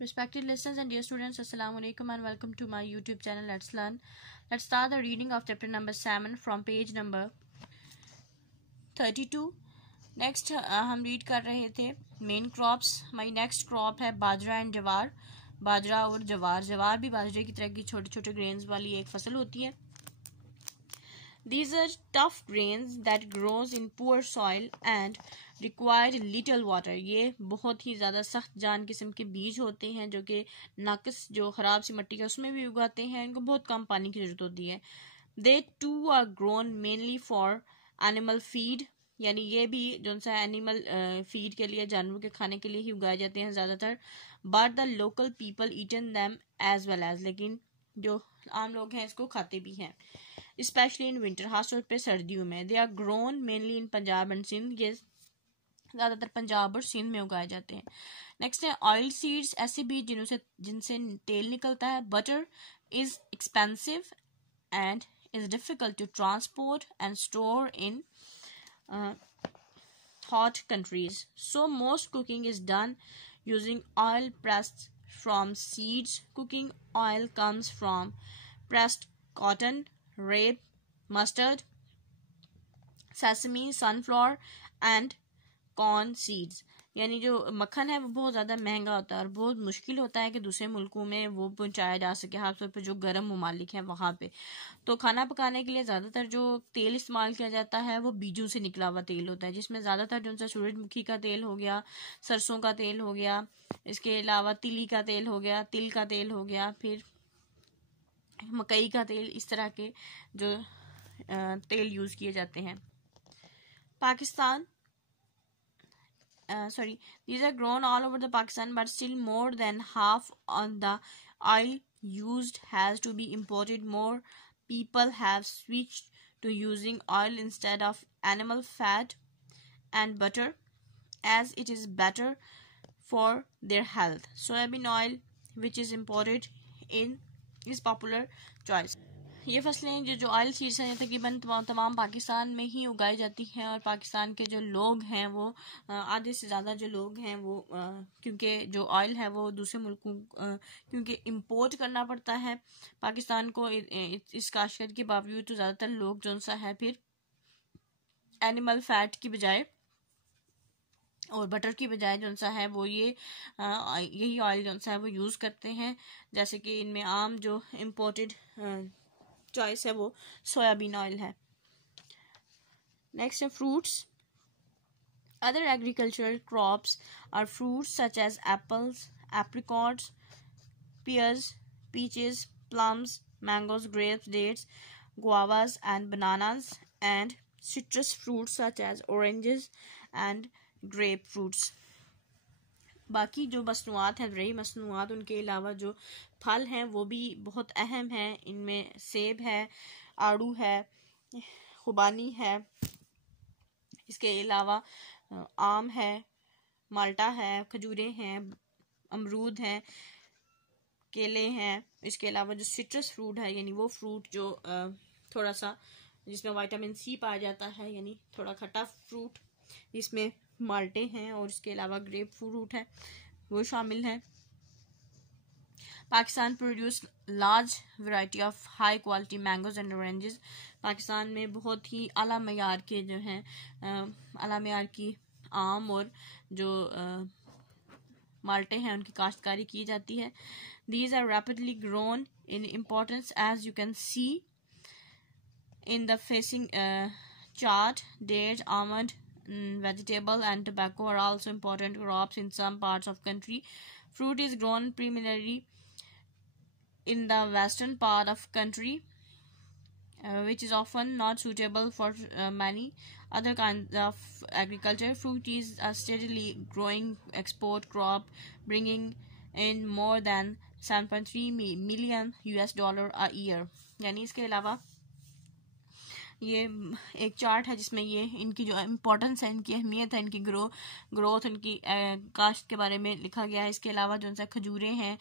Respected listeners and dear students, Assalamu alaikum and welcome to my YouTube channel Let's Learn. Let's start the reading of chapter number 7 from page number 32. Next हम read कर रहे थे main crops. हमारी next crop है बाजरा and जवार. बाजरा और जवार. जवार भी बाजरे की तरह की छोटे छोटे ग्रेन्स वाली एक फसल होती है. These are tough grains that grows in poor soil and require little water. ये बहुत ही ज़्यादा सख्त जान किस्म के बीज होते हैं जो कि नाकिस जो ख़राब सी मिट्टी है उसमें भी उगाते हैं. इनको बहुत कम पानी की ज़रूरत होती है. They too are grown mainly for animal feed. यानी ये भी जो सा एनिमल फीड के लिए जानवरों के खाने के लिए ही उगाए जाते हैं ज़्यादातर. But the local people eaten them as well as. लेकिन जो आम लोग हैं इसको खाते भी हैं. स्पेशली इन विंटर, खासतौर पे सर्दियों में. They are grown mainly in Punjab and Sindh. ये ज़्यादातर पंजाब और सिंध में उगाए जाते हैं. नेक्स्ट है ऑयल सीड्स. ऐसे बीज जिनसे तेल निकलता है. Butter is expensive and is difficult to transport and store in hot countries. So most cooking is done using oil pressed from seeds. Cooking oil comes from pressed cotton, rape, mustard, sesame, sunflower and corn seeds. यानी जो मक्खन है वो बहुत ज़्यादा महंगा होता है और बहुत मुश्किल होता है कि दूसरे मुल्कों में वो पहुंचाया जा सके, खासतौर पर जो गर्म ममालिक हैं वहाँ पे. तो खाना पकाने के लिए ज़्यादातर जो तेल इस्तेमाल किया जाता है वो बीजों से निकला हुआ तेल होता है, जिसमें ज़्यादातर जो सा सूरजमुखी का तेल हो गया, सरसों का तेल हो गया, इसके अलावा तिली का तेल हो गया, तिल का तेल हो गया, फिर मकई का तेल, इस तरह के जो तेल यूज़ किए जाते हैं. Pakistan these are grown all over the Pakistan, but still more than half of the oil used has to be imported. More people have switched to using oil instead of animal fat and butter, as it is better for their health. Soybean oil, which is imported in, is popular choice. ये फसलें जो oil seeds हैं तकरीबन तमाम पाकिस्तान में ही उगाई जाती हैं और पाकिस्तान के जो लोग हैं वो आधे से ज़्यादा जो लोग हैं वो क्योंकि जो ऑयल है वो दूसरे मुल्कों क्योंकि इंपोर्ट करना पड़ता है पाकिस्तान को इस काश्त के बावजूद, तो ज़्यादातर लोग जो सा है फिर एनिमल फैट की बजाय और बटर की बजाय जो सा है वो यही ऑयल जो सा है वो यूज़ करते हैं. जैसे कि इनमें आम जो इम्पोर्टेड चॉइस है वो सोयाबीन ऑयल है. नेक्स्ट है fruits. Other agricultural crops are fruits such as apples, apricots, pears, peaches, plums, mangoes, grapes, dates, guavas and bananas, and citrus fruits such as oranges and grapefruits. बाकी जो मसनूआत हैं, रही मसनूआत, उनके अलावा जो फल हैं वो भी बहुत अहम हैं. इनमें सेब है, आड़ू है, खुबानी है, इसके अलावा आम है, माल्टा है, खजूरें हैं, अमरूद हैं, केले हैं. इसके अलावा जो सिट्रस फ्रूट है यानी वो फ्रूट जो थोड़ा सा जिसमें विटामिन सी पाया जाता है, यानी थोड़ा खट्टा फ्रूट, इसमें माल्टे हैं और इसके अलावा ग्रेप फ्रूट है वो शामिल है. Pakistan produce large variety of high quality mangoes and oranges. Pakistan में बहुत ही आला मयार के जो हैं आला मयार की आम और जो माल्टे हैं उनकी काश्तकारी की जाती है. These are rapidly grown in importance as you can see in the facing chart. Dates, almond, vegetable and tobacco are also important crops in some parts of country. Fruit is grown primarily in the western part of country, which is often not suitable for many other kinds of agriculture. Fruit is a steadily growing export crop, bringing in more than 7.3 million $US a year. यानी इसके अलावा ये एक chart है जिसमें ये इनकी जो इम्पोर्टेंस है, इनकी अहमियत है, इनकी ग्रोथ, इनकी काश्त के बारे में लिखा गया है. इसके अलावा जो सा खजूरें हैं,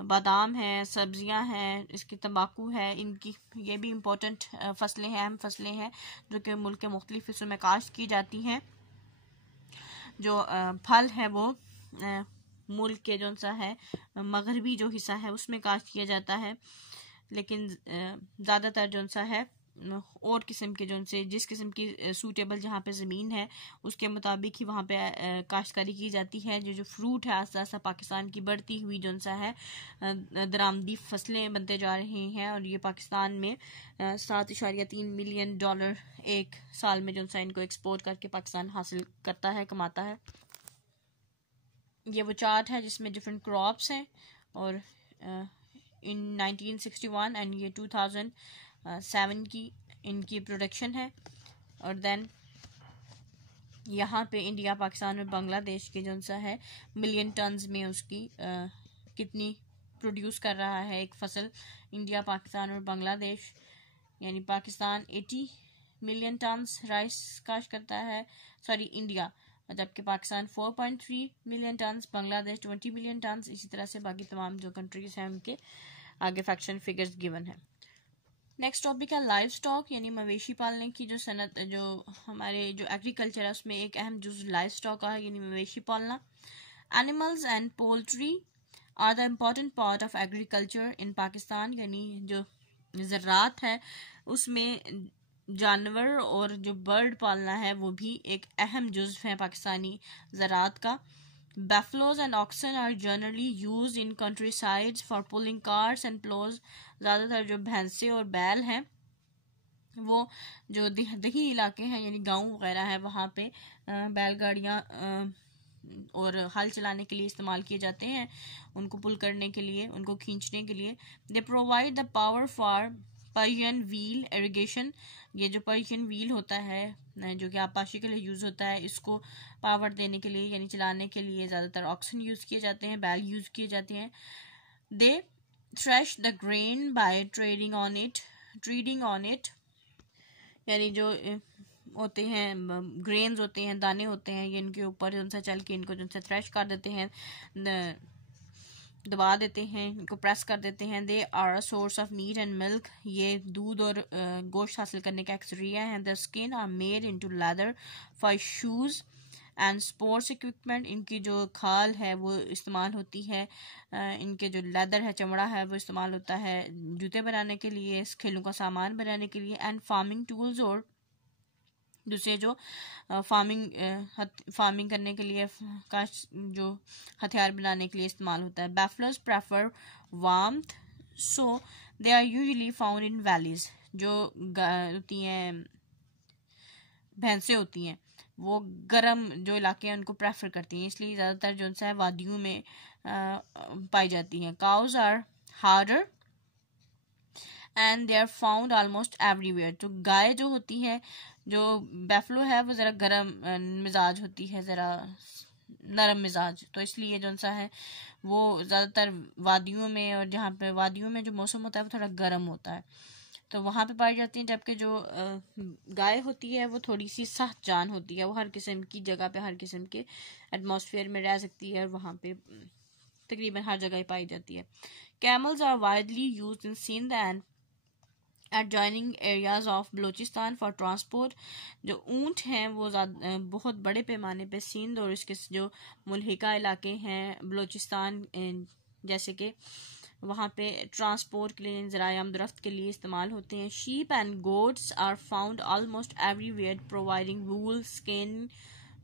बादाम हैं, सब्जियां हैं, इसकी तंबाकू है, इनकी ये भी इम्पोर्टेंट फसलें हैं, अहम फसलें हैं जो कि मुल्क के मुख्तलिफ हिस्सों में काश्त की जाती हैं. जो फल है वो मुल्क के जो सा है मगरबी जो हिस्सा है उसमें काश्त किया जाता है, लेकिन ज़्यादातर जो सा है और किस्म के जो से जिस किस्म की सूटेबल जहाँ पे ज़मीन है उसके मुताबिक ही वहाँ पे काश्तकारी की जाती है। जो फ्रूट है आस्ता आस्ता पाकिस्तान की बढ़ती हुई जो सा है दरामदी फसलें बनते जा रही हैं, और ये पाकिस्तान में $7.3 मिलियन एक साल में जो सा इनको एक्सपोर्ट करके पाकिस्तान हासिल करता है, कमाता है। ये वो चार्ट है जिसमें डिफरेंट क्रॉप्स हैं, और इन 1961 एंड ये 2007 की इनकी प्रोडक्शन है। और देन यहाँ पे इंडिया, पाकिस्तान और बांग्लादेश के जो सा है मिलियन टन्स में उसकी कितनी प्रोड्यूस कर रहा है एक फसल। इंडिया, पाकिस्तान और बांग्लादेश, यानी पाकिस्तान 80 मिलियन टन्स राइस काश्त करता है, सॉरी इंडिया, जबकि Pakistan 4.3 million turns, Bangladesh 20 million turns. इसी तरह से बाकी तमाम जो कंट्रीज हैं उनके आगे फैक्शन फिगर्स गिवन है। नेक्स्ट टॉपिक है लाइव स्टॉक, यानी मवेशी पालने की जो सनत, जो हमारे जो एग्रीकल्चर है उसमें एक अहम जुज़ लाइव स्टॉक का है, यानी मवेशी पालना। Animals and poultry are the important part of agriculture in Pakistan, यानी जो ज़राअत है उसमें जानवर और जो बर्ड पालना है वो भी एक अहम जुज़्व है पाकिस्तानी ज़राअत का। Buffaloes and oxen are generally used in countrysides for pulling carts and plows। ज़्यादातर जो भैंसे और बैल हैं वो जो दही इलाके हैं यानी गांव वगैरह है वहाँ पे बैलगाड़ियाँ और हल चलाने के लिए इस्तेमाल किए जाते हैं, उनको पुल करने के लिए, उनको खींचने के लिए। They provide the power for Persian wheel irrigation. ये जो पर्शियन व्हील होता है जो कि आपाशी के लिए यूज़ होता है, इसको पावर देने के लिए यानी चलाने के लिए ज़्यादातर ऑक्सन यूज़ किए जाते हैं, बैल यूज़ किए जाते हैं। They thresh the grain by treading on it, यानी जो होते हैं ग्रेन्स होते हैं, दाने होते हैं, ये इनके ऊपर जो सा चल के इनको जो सा थ्रेश कर देते हैं, दबा देते हैं, इनको प्रेस कर देते हैं। They are a source of meat and milk, ये दूध और गोश्त हासिल करने का एक जरिया है। The skin are made into leather for shoes and sports equipment, इनकी जो खाल है वो इस्तेमाल होती है, इनके जो लेदर है, चमड़ा है, वो इस्तेमाल होता है जूते बनाने के लिए, खेलों का सामान बनाने के लिए, एंड फार्मिंग टूल्स, और दूसरे जो फार्मिंग करने के लिए का जो हथियार बनाने के लिए इस्तेमाल होता है। Buffaloes prefer warmth, so they are usually found in valleys. जो होती हैं भैंसें होती हैं वो गर्म जो इलाके हैं उनको प्रेफर करती हैं, इसलिए ज़्यादातर जो है वादियों में पाई जाती हैं। Cows are harder and they are found almost everywhere. तो गाय जो होती है, जो बैफलो है, वो ज़रा गर्म मिजाज होती है, ज़रा नरम मिजाज, तो इसलिए जो सा है वो ज़्यादातर वादियों में, और जहाँ पे वादियों में जो मौसम होता है वो थोड़ा गर्म होता है तो वहाँ पे पाई जाती हैं। जबकि जो गाय होती है वो थोड़ी सी सख्त जान होती है, वो हर किस्म की जगह पे, हर किस्म के एटमॉस्फेयर में रह सकती है, और वहाँ पे तकरीबन हर जगह पाई जाती है। Camels are widely used in Sindh and adjoining areas of Balochistan for transport. जो ऊँट हैं वो बहुत बड़े पैमाने पे सिंध और इसके जो मुल्हिका इलाके हैं बलोचिस्तान जैसे कि वहाँ पे ट्रांसपोर्ट के लिए, ज़राए आमदरफ्त के लिए इस्तेमाल होते हैं। Sheep and goats are found almost everywhere providing wool, skin,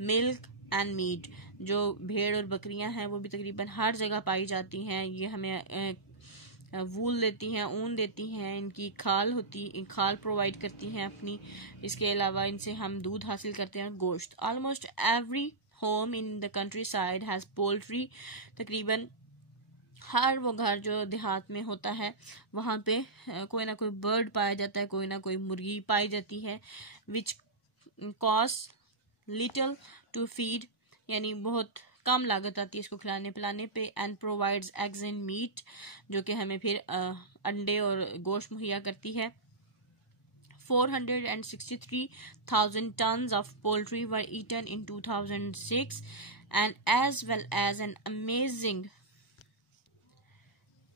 milk and meat. जो भेड़ और बकरियां हैं वो भी तकरीबन हर जगह पाई जाती हैं, ये हमें वूल देती हैं, ऊन देती हैं, इनकी खाल प्रोवाइड करती हैं अपनी, इसके अलावा इनसे हम दूध हासिल करते हैं, गोश्त। Almost every home in the country side has poultry. तकरीबन हर वो घर जो देहात में होता है वहाँ पे कोई ना कोई बर्ड पाया जाता है, कोई ना कोई मुर्गी पाई जाती है। Which cost little to feed, यानी बहुत कम लागत आती है इसको खिलाने पिलाने पे। And provides eggs and meat, जो कि हमें फिर अंडे और गोश्त मुहैया करती है। 463,000 tons of poultry were eaten in 2006, and as well as an amazing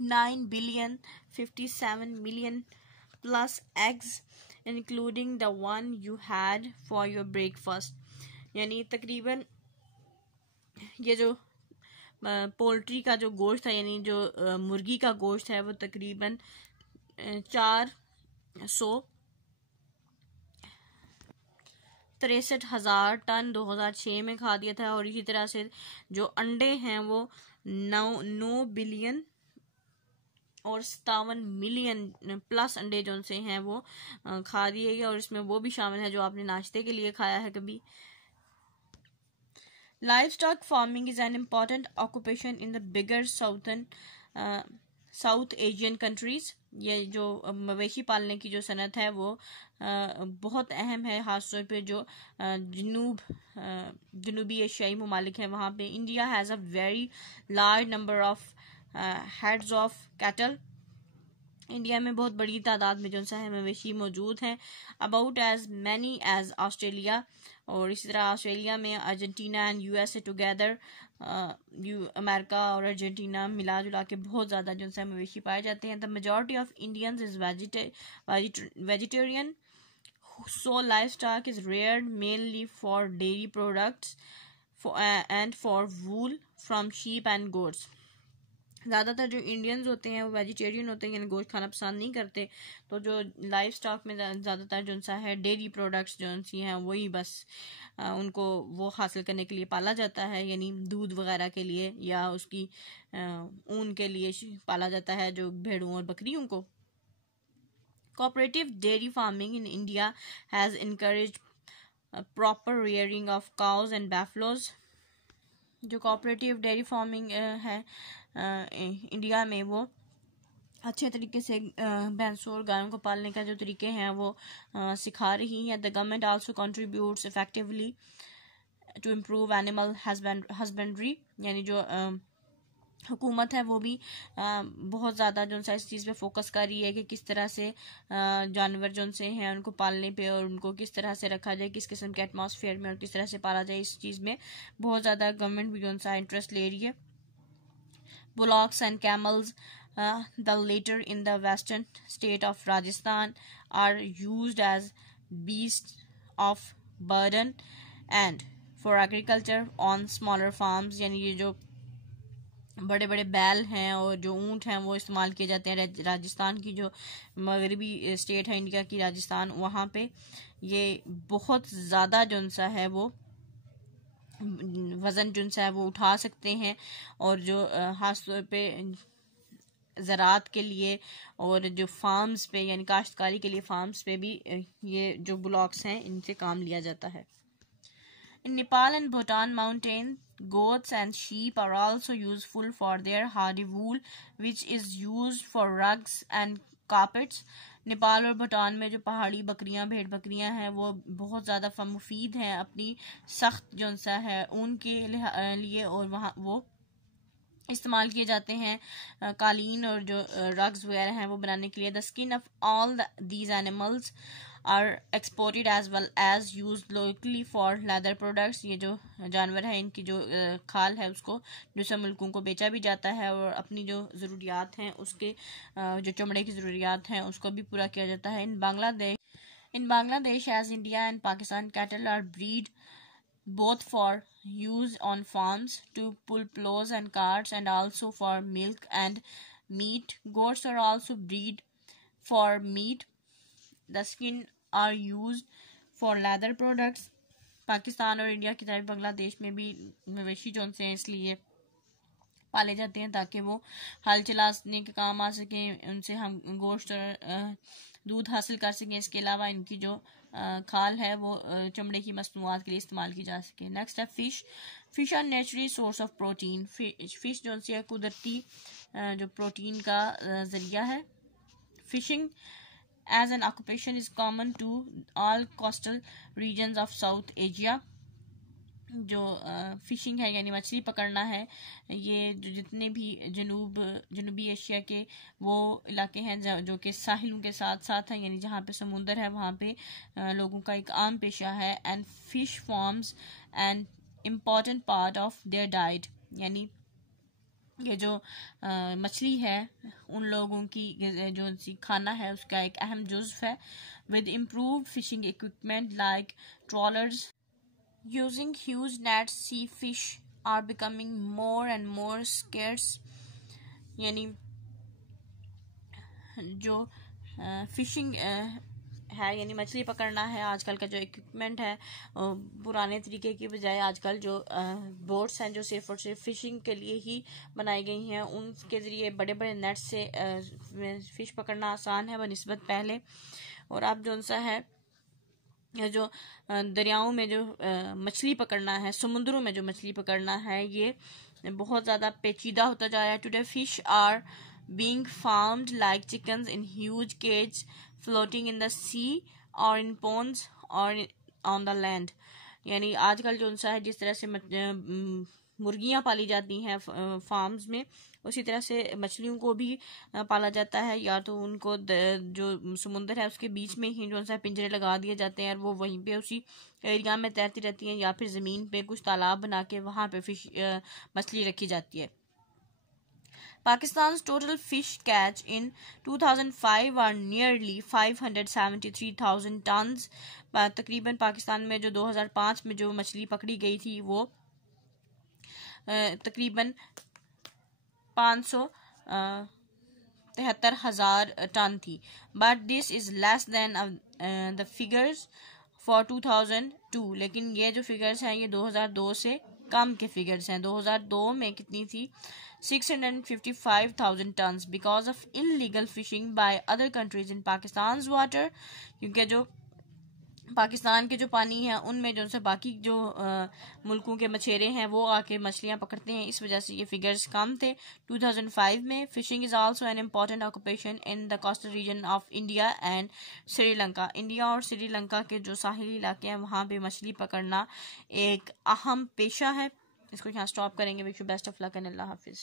9,057,000,000 plus eggs, including the one you had for your breakfast। यानी तकरीबन ये जो पोल्ट्री का जो गोश्त है यानी जो मुर्गी का गोश्त है वो तकरीबन 463,000 टन 2006 में खा दिया था। और इसी तरह से जो अंडे हैं वो 9 बिलियन और 57 मिलियन प्लस अंडे जो से हैं वो खा दिए गए, और इसमें वो भी शामिल है जो आपने नाश्ते के लिए खाया है कभी। Livestock farming is an important occupation in the bigger South Asian countries. ये जो मवेशी पालने की जो सनत है वो बहुत अहम है, खासतौर पे जो जनूबी एशियाई ममालिक हैं वहाँ पे। India has a very large number of heads of cattle. India में बहुत बड़ी तादाद में जो है मवेशी मौजूद हैं, about as many as Australia. और इसी तरह ऑस्ट्रेलिया में Argentina and USA together, America और अर्जेंटीना मिला जुला के बहुत ज़्यादा जो है मवेशी पाए जाते हैं। The majority of Indians is vegetarian, so life stock is reared mainly for dairy products and for wool from sheep and goats. ज़्यादातर जो इंडियंस होते हैं वो वेजिटेरियन होते हैं, यानी गोश्त खाना पसंद नहीं करते। तो जो लाइफ स्टॉक में ज़्यादातर जो सा है डेयरी प्रोडक्ट्स जो सी हैं वही बस उनको वो हासिल करने के लिए पाला जाता है, यानी दूध वगैरह के लिए या उसकी ऊन के लिए पाला जाता है जो भेड़ों और बकरियों को। Cooperative dairy farming in India has encouraged proper rearing of cows and buffaloes. जो कोऑपरेटिव डेयरी फार्मिंग है इंडिया में वो अच्छे तरीके से भैंसों और गायों को पालने का जो तरीके हैं वो सिखा रही है। The government also contributes effectively to improve animal husbandry, यानी जो हुकूमत है वो भी बहुत ज़्यादा जो सा इस चीज़ पे फोकस कर रही है कि किस तरह से जानवर जो से हैं उनको पालने पे और उनको किस तरह से रखा जाए, किस किस्म के एटमॉस्फेयर में और किस तरह से पाला जाए। इस चीज़ में बहुत ज़्यादा गवर्नमेंट भी जो सा इंटरेस्ट ले रही है। Bullocks and camels, the latter in the western state of Rajasthan, are used as beasts of burden and for agriculture on smaller farms। यानी ये जो बड़े बड़े बैल हैं और जो ऊंट हैं वो इस्तेमाल किए जाते हैं। राजस्थान की जो मगरबी स्टेट है इंडिया की, राजस्थान, वहाँ पे ये बहुत ज़्यादा जो सा है वो वज़न जो है वो उठा सकते हैं। और जो खास तौर पे ज़रात के लिए और जो फार्म्स पे यानी काश्तकारी के लिए फार्म्स पे भी ये जो ब्लॉक्स हैं इनसे काम लिया जाता है। In Nepal and Bhutan mountain, goats and sheep are also useful for their hardy wool, which is used for rugs and carpets. Nepal और भूटान में जो पहाड़ी बकरियां भेड़ बकरियां हैं वो बहुत ज़्यादा मुफीद हैं अपनी सख्त जो सा है ऊन के लिए, और वहाँ वो इस्तेमाल किए जाते हैं कालीन और जो रग्स वगैरह हैं वो बनाने के लिए। The skin of all these animals are exported as well as use locally for leather products. ये जो जानवर है इनकी जो खाल है उसको दूसरे मुल्कों को बेचा भी जाता है और अपनी जो ज़रूरियात हैं उसके जो चमड़े की ज़रूरियात हैं उसको भी पूरा किया जाता है। In Bangladesh as India and Pakistan cattle are breed both for use on farms to pull plows and carts and also for milk and meat. Goats are also bred for meat. The skin are used for leather products. Pakistan और India की तरह बांग्लादेश में भी मवेशी जो से इसलिए पाले जाते हैं ताकि वो हल चलाने के काम आ सकें, उनसे हम गोश्त और दूध हासिल कर सकें। इसके अलावा इनकी जो खाल है वो चमड़े की मसनूआत के लिए इस्तेमाल की जा सके। नेक्स्ट है fish are naturally source of protein. Fish जो है कुदरती जो प्रोटीन का जरिया है। Fishing as an occupation is common to all coastal regions of South Asia. जो फिशिंग है यानी मछली पकड़ना है, ये जो जितने भी जनूबी एशिया के वो इलाके हैं जो कि साहिलों के साथ साथ हैं, यानी जहाँ पे समुंदर है वहाँ पे लोगों का एक आम पेशा है। And fish forms an important part of their diet, यानी ये जो मछली है उन लोगों की जो खाना है उसका एक अहम जुज़्व है। With improved fishing equipment like trawlers using huge nets, sea fish are becoming more and more scarce, यानी जो फिशिंग है यानी मछली पकड़ना है, आजकल का जो इक्विपमेंट है पुराने तरीके की बजाय आजकल जो बोट्स हैं जो सिर्फ और सिर्फ फिशिंग के लिए ही बनाई गई हैं, उनके ज़रिए बड़े बड़े नेट से फिश पकड़ना आसान है बनिस्बत पहले। और अब जो सा है जो दरियाओं में जो मछली पकड़ना है, समुद्रों में जो मछली पकड़ना है, ये बहुत ज़्यादा पेचीदा होता जा रहा है। Today fish are being farmed like chickens in huge cage floating in the sea or in ponds or on the land, यानी आजकल जो सा है जिस तरह से मुर्गियां पाली जाती हैं फार्म्स में, उसी तरह से मछलियों को भी पाला जाता है। या तो उनको जो समुंदर है उसके बीच में ही जो सा पिंजरे लगा दिए जाते हैं और वो वहीं पे उसी एरिया में तैरती रहती हैं, या फिर ज़मीन पे कुछ तालाब बना के वहाँ पे मछली रखी जाती है। Pakistan's total fish catch in 2005 are nearly 573,000 tons। तकरीबन पाकिस्तान में जो 2005 में जो मछली पकड़ी गई थी वो तकरीबन 573,000 टन थी। But this is less than the figures for 2002, लेकिन ये जो फिगर्स हैं ये 2002 से कम के फिगर्स हैं। 2002 में कितनी थी? 655,000 tons because of illegal fishing by other countries in Pakistan's water, क्योंकि जो पाकिस्तान के जो पानी है उनमें जो से बाकी जो मुल्कों के मछेरे हैं वो आके मछलियां पकड़ते हैं, इस वजह से ये फिगर्स कम थे 2005 में। Fishing is also an important occupation in the coastal region of India and Sri Lanka. India और श्रीलंका के जो साहिली इलाके हैं वहाँ पे मछली पकड़ना एक अहम पेशा है। इसको यहाँ स्टॉप करेंगे। Wish you best of luck and अल्लाह हाफिज़।